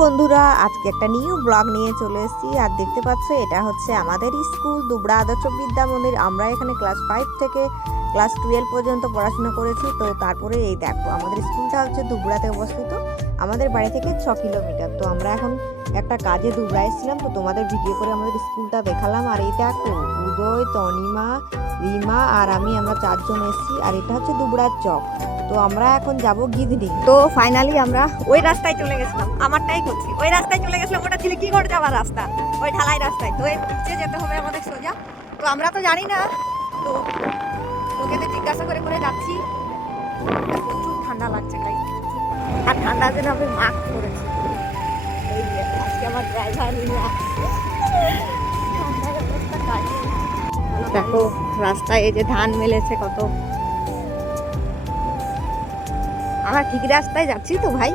বন্ধুরা, আজকে একটা নিউ ব্লগ নিয়ে চলে এসেছি। আর দেখতে পাচ্ছ এটা হচ্ছে আমাদের স্কুল দুবড়া আদর্শ বিদ্যা মন্দির। আমরা এখানে ক্লাস 5 থেকে ক্লাস 12 পর্যন্ত পড়াশোনা করেছি। তো তারপরে এই দেখো আমাদের স্কুলটা হচ্ছে দুবড়াতে অবস্থিত। আমাদের বাড়ি থেকে 6 কিলোমিটার। তো আমরা এখন একটা কাজে দুবড়া এসেছিলাম, তো তোমাদের ভিডিও করে আমাদের স্কুলটা দেখালাম। আর এই দেখো উদয়, তনিমা, রিমা আর আমরা 4 জন এসেছি। আর এটা হচ্ছে দুবড়ার চক। তো আমরা এখন যাব গিধনি। তো ফাইনালি আমরা ওই রাস্তায় চলে গেছিলাম, আমারটাই করছি, ওই রাস্তায় চলে গেছিলাম। ওটা ছিল কি করে যাওয়ার রাস্তা, ওই ঢালাই রাস্তায়। তো এর নিচে যেতে হবে আমাদের সোজা। তো আমরা তো জানি না, তো লোকেদের জিজ্ঞাসা করে করে যাচ্ছি। প্রচুর ঠান্ডা লাগছে তাই, আর ঠান্ডার জন্য আমি মাস্ক পরেছি। এই যে আজকে আমার ড্রাইভার নিয়ে ঠান্ডার অবস্থা কাটে। দেখো রাস্তায় এই যে ধান মেলেছে কত। আমরা ঠিক রাস্তায় যাচ্ছি তো ভাই।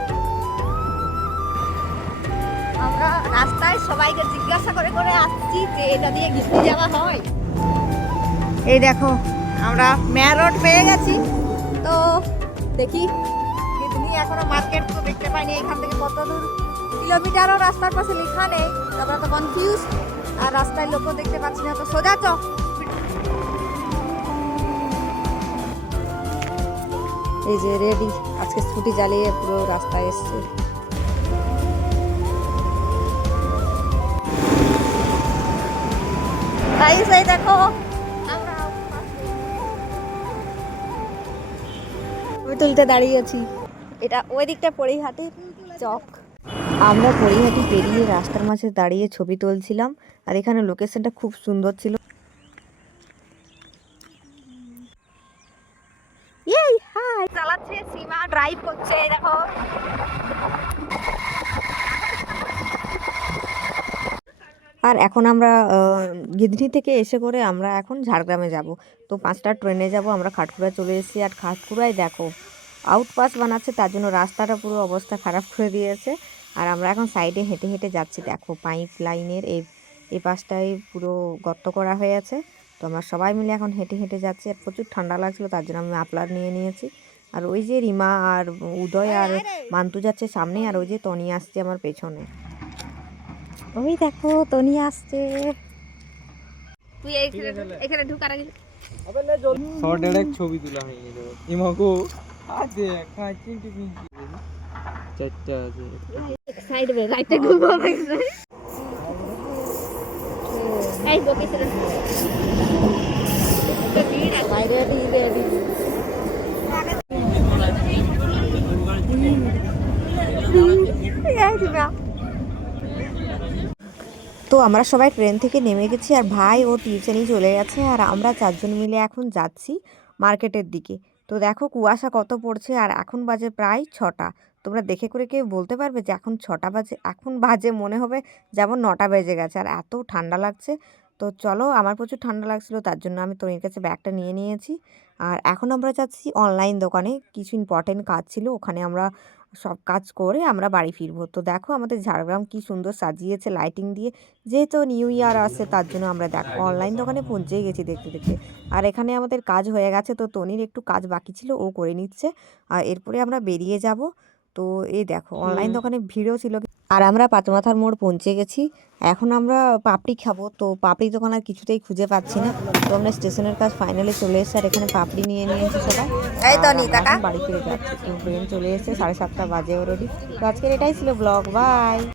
আমরা রাস্তায় সবাইকে জিজ্ঞাসা করে করে আসছি যে এটা দিয়ে গিয়ে যাওয়া হয়। এই দেখো আমরা মেয়ার রোড পেয়ে গেছি। তো দেখি গিধনি এখনো মার্কেট তো দেখতে পাইনি। এখান থেকে কত দূর কিলোমিটারও রাস্তার পাশে লেখা নেই। আমরা তো কনফিউজ, আর রাস্তায় লোকও দেখতে পাচ্ছি না। তো সোজা চক। এই যে রেডি, আজকে স্কুটি চালিয়ে পুরো রাস্তায় এসছে। এই দেখো আমরা তুলতে দাঁড়িয়ে আছি। এটা ওই দিকটা পরিহাটি চক। আমরা পরিহাটি পেরিয়ে রাস্তার মাঝে দাঁড়িয়ে ছবি তুলছিলাম। আর এখানে লোকেশনটা খুব সুন্দর ছিল। এই হাই চালাচ্ছে, সীমা ড্রাইভ করছে, দেখো। আর এখন আমরা গিধনি থেকে এসে করে আমরা এখন ঝাড়গ্রামে যাব। তো 5টা ট্রেনে যাব। আমরা খাটকুড়া চলে এসেছি। আর খাটকুড়ায় দেখো আউটপাস বানাচ্ছে, তার জন্য রাস্তাটা পুরো অবস্থা খারাপ করে দিয়েছে। আর আমরা এখন সাইডে হেঁটে হেঁটে যাচ্ছি। দেখো পাইপ লাইনের এই পাশটায় পুরো গর্ত করা হয়ে আছে। তো আমরা সবাই মিলে এখন হেঁটে হেঁটে যাচ্ছি। আর প্রচুর ঠান্ডা লাগছিলো, তার জন্য আমি মাফলার নিয়ে নিয়েছি। আর ওই যে রিমা আর উদয় আর মান্তু যাচ্ছে সামনে, আর ওই যে তনি আসছে আমার পেছনে। ওই দেখো তনি আসছে। তুই এখানে ঢুকার আগে শর্ট এক ছবি তোলা হয়ে গেল। ইমাগো আদে কাচিং টিপিং চারটা আছে। সাইড মে রাইটে ঘুমা দেখছে। এই বকে সরে তো ভিড় আছে বাইরে রেডি তো আমরা সবাই ট্রেন থেকে নেমে গেছি। আর ভাই ও টিউশনই চলে গেছে। আর আমরা 4 জন মিলে এখন যাচ্ছি মার্কেটের দিকে। তো দেখো কুয়াশা কত পড়ছে। আর এখন বাজে প্রায় 6টা। তোমরা দেখে করে কেউ বলতে পারবে যে এখন 6টা বাজে? এখন বাজে মনে হবে যেমন 9টা বেজে গেছে। আর এত ঠান্ডা লাগছে। তো চলো, আমার প্রচুর ঠান্ডা লাগছিলো, তার জন্য আমি তনির কাছে ব্যাগটা নিয়ে নিয়েছি। আর এখন আমরা যাচ্ছি অনলাইন দোকানে, কিছু ইম্পর্টেন্ট কাজ ছিল, ওখানে আমরা সব কাজ করে আমরা বাড়ি ফিরবো। তো দেখো আমাদের ঝাড়গ্রাম কি সুন্দর সাজিয়েছে লাইটিং দিয়ে। যেহেতু নিউ ইয়ার আসছে, তার জন্য আমরা দেখো অনলাইন দোকানে পৌঁছেই গেছি দেখতে দেখতে। আর এখানে আমাদের কাজ হয়ে গেছে। তো তনির একটু কাজ বাকি ছিল, ও করে নিচ্ছে। আর এরপরে আমরা বেরিয়ে যাব। তো এই দেখো অনলাইন দোকানে ভিড়ও ছিল। আর আমরা পাঁচমাথার মোড় পৌঁছে গেছি। এখন আমরা পাপড়ি খাবো। তো পাপড়ি দোকান আর কিছুতেই খুঁজে পাচ্ছি না। তো আমরা স্টেশনের কাছে ফাইনালি চলে এসেছি। আর এখানে পাপড়ি নিয়ে নিয়েছি সবাই। বাড়ি ফিরে যাচ্ছি। তো ট্রেন চলে এসেছে, 7:30 বাজে অলরেডি। তো আজকের এটাই ছিল ব্লগ। বাই।